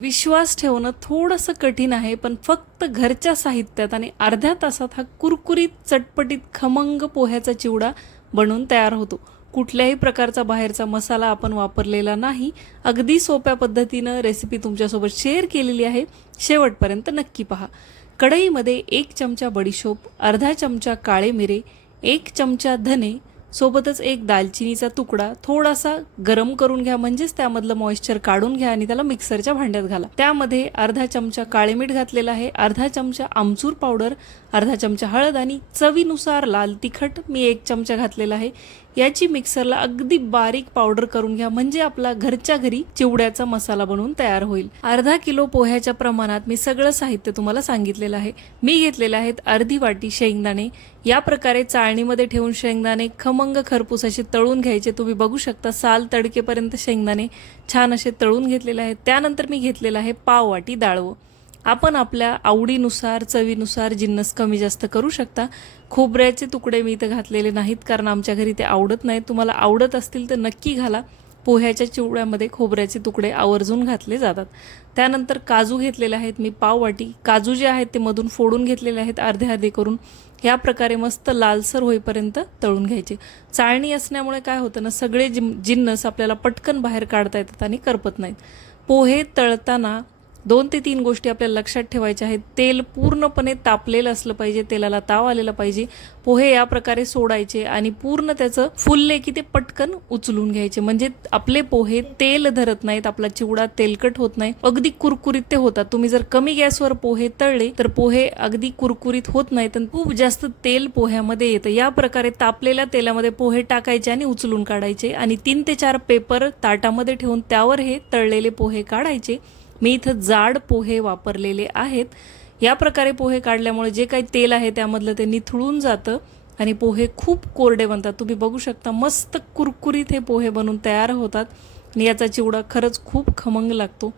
विश्वास ठेवणं थोडंसं कठीण आहे पण फक्त घरच्या साहित्यात आणि अर्ध्या तासात हा कुरकुरीत चटपटीत खमंग पोह्याचा चिवडा बनवून तयार होतो. कुठल्याही प्रकारचा बाहेरचा मसाला आपण वापरलेला नाही. अगदी सोप्या पद्धतीनं रेसिपी तुमच्यासोबत शेअर केलेली आहे. शेवटपर्यंत नक्की पहा. कढईमध्ये एक चमचा बडीशोप अर्धा चमचा काळे मिरे एक चमचा धने सोबतच एक दालचिनीचा तुकडा थोडासा गरम करून घ्या म्हणजेच त्यामधलं मॉइश्चर काढून घ्या आणि त्याला मिक्सरच्या भांड्यात घाला. त्यामध्ये अर्धा चमचा काळे मीठ घातलेला आहे अर्धा चमचा आमचूर पावडर अर्धा चमचा हळद आणि चवीनुसार लाल तिखट मी एक चमचा घातलेला आहे. याची मिक्सरला अगदी बारीक पावडर करून घ्या. म्हणजे आपला घरच्या घरी चिवड्याचा मसाला बनवून तयार होईल. अर्धा किलो पोह्याच्या प्रमाणात मी सगळं साहित्य तुम्हाला सांगितलेलं आहे. मी घेतलेले आहेत अर्धी वाटी शेंगदाणे. या प्रकारे चाळणीमध्ये ठेवून शेंगदाणे खमंग खरपूस असे तळून घ्यायचे. तुम्ही बघू शकता साल तडकेपर्यंत शेंगदाणे छान असे तळून घेतलेले आहेत. त्यानंतर मी घेतलेलं आहे पाव वाटी डाळवं. आपण आपल्या आवडीनुसार चवीनुसार जिन्नस कमी जास्त करू शकता. खोबऱ्याचे तुकडे मी इथं घातलेले नाहीत कारण आमच्या घरी ते आवडत नाहीत. तुम्हाला आवडत असतील तर नक्की घाला. पोह्याच्या चिवड्यामध्ये खोबऱ्याचे तुकडे आवर्जून घातले जातात. त्यानंतर काजू घेतलेले आहेत मी पाववाटी. काजू जे आहेत ते मधून फोडून घेतलेले आहेत अर्धे अर्धे करून. या प्रकारे मस्त लालसर होईपर्यंत तळून घ्यायचे. चाळणी असल्यामुळे काय होतं ना सगळे जिम जिन्नस आपल्याला पटकन बाहेर काढता येतात आणि करपत नाहीत. पोहे तळताना दोन ते तीन गोष्टी आपल्याला लक्षात ठेवायच्या आहेत. तेल पूर्णपणे तापलेलं असलं पाहिजे तेलाला ताव आलेला पाहिजे. पोहे या प्रकारे सोडायचे आणि पूर्ण त्याचं फुलले की ते पटकन उचलून घ्यायचे. म्हणजे आपले पोहे तेल धरत नाहीत आपला चिवडा तेलकट होत नाही. अगदी कुरकुरीत ते होतात. तुम्ही जर कमी गॅसवर पोहे तळले तर पोहे अगदी कुरकुरीत होत नाहीत आणि खूप जास्त तेल पोह्यामध्ये येतं. या प्रकारे तापलेल्या तेलामध्ये पोहे टाकायचे आणि उचलून काढायचे आणि तीन ते चार पेपर ताटामध्ये ठेवून त्यावर हे तळलेले पोहे काढायचे. मी इथं जाड पोहे वापरलेले आहेत. या प्रकारे पोहे काढल्यामुळे जे काही तेल आहे त्यामधलं ते निथळून जातं आणि पोहे खूप कोरडे बनतात. तुम्ही बघू शकता मस्त कुरकुरीत हे पोहे बनून तयार होतात आणि याचा चिवडा खरंच खूप खमंग लागतो.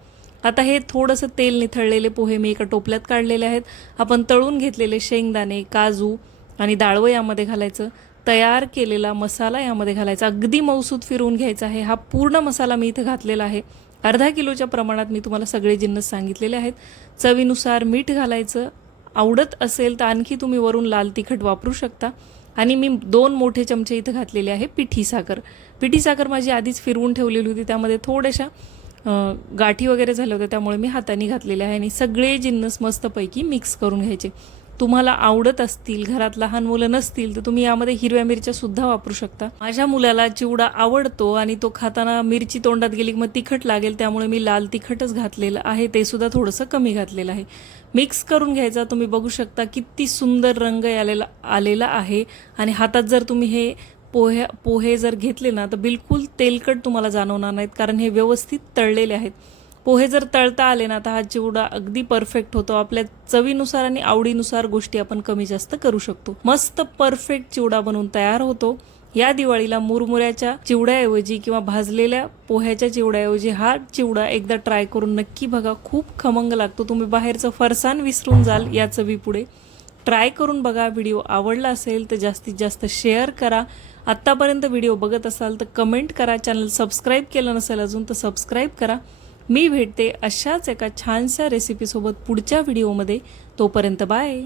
आता हे थोडंसं तेल निथळलेले पोहे मी एका टोपल्यात काढलेले आहेत. आपण तळून घेतलेले शेंगदाणे काजू आणि डाळवं यामध्ये घालायचं. तयार केलेला मसाला यामध्ये घालायचा. अगदी मौसूद फिरवून घ्यायचा आहे. हा पूर्ण मसाला मी इथं घातलेला आहे. अर्धा किलोच्या प्रमाणात मी तुम्हाला सगळे जिन्नस सांगितलेले आहेत. चवीनुसार मीठ घालायचं. आवडत असेल तर आणखी तुम्ही वरून लाल तिखट वापरू शकता. आणि मी दोन मोठे चमचे इथं घातलेले आहे पिठी साखर. पिठी साखर माझी आधीच फिरवून ठेवलेली होती. त्यामध्ये थोड्याशा गाठी वगैरे झाल्या होत्या. त्यामुळे मी हाताने घातलेले आहे आणि सगळे जिन्नस मस्तपैकी मिक्स करून घ्यायचे. तुम्हाला आवडत असतील घरात लहान मुलं नसतील तर तुम्ही यामध्ये हिरव्या मिरच्या सुद्धा वापरू शकता. माझ्या मुलाला चिवडा आवडतो आणि तो खाताना मिरची तोंडात गेली की मग तिखट लागेल त्यामुळे मी लाल तिखटच घातलेलं आहे. ते सुद्धा थोडंसं कमी घातलेलं आहे. मिक्स करून घ्यायचा तुम्ही बघू शकता किती सुंदर रंग आलेला आलेला आहे. आणि हातात जर तुम्ही हे पोहे पोहे जर घेतले ना तर बिलकुल तेलकट तुम्हाला जाणवणार नाहीत कारण हे व्यवस्थित तळलेले आहेत. पोहे जर तळता आले ना तर हा चिवडा अगदी परफेक्ट होतो. आपल्या चवीनुसार आणि आवडीनुसार गोष्टी आपण कमी जास्त करू शकतो. मस्त परफेक्ट चिवडा बनवून तयार होतो. या दिवाळीला मुरमुऱ्याच्या चिवड्याऐवजी किंवा भाजलेल्या पोह्याच्या चिवड्याऐवजी हा चिवडा एकदा ट्राय करून नक्की बघा. खूप खमंग लागतो. तुम्ही बाहेरचं फरसान विसरून जाल या चवीपुढे. ट्राय करून बघा. व्हिडिओ आवडला असेल तर जास्तीत जास्त शेअर करा. आत्तापर्यंत व्हिडिओ बघत असाल तर कमेंट करा. चॅनल सबस्क्राईब केलं नसेल अजून तर सबस्क्राईब करा. मी भेटते अशाच एका छानशा रेसिपीसोबत पुढच्या व्हिडिओमध्ये तोपर्यंत बाय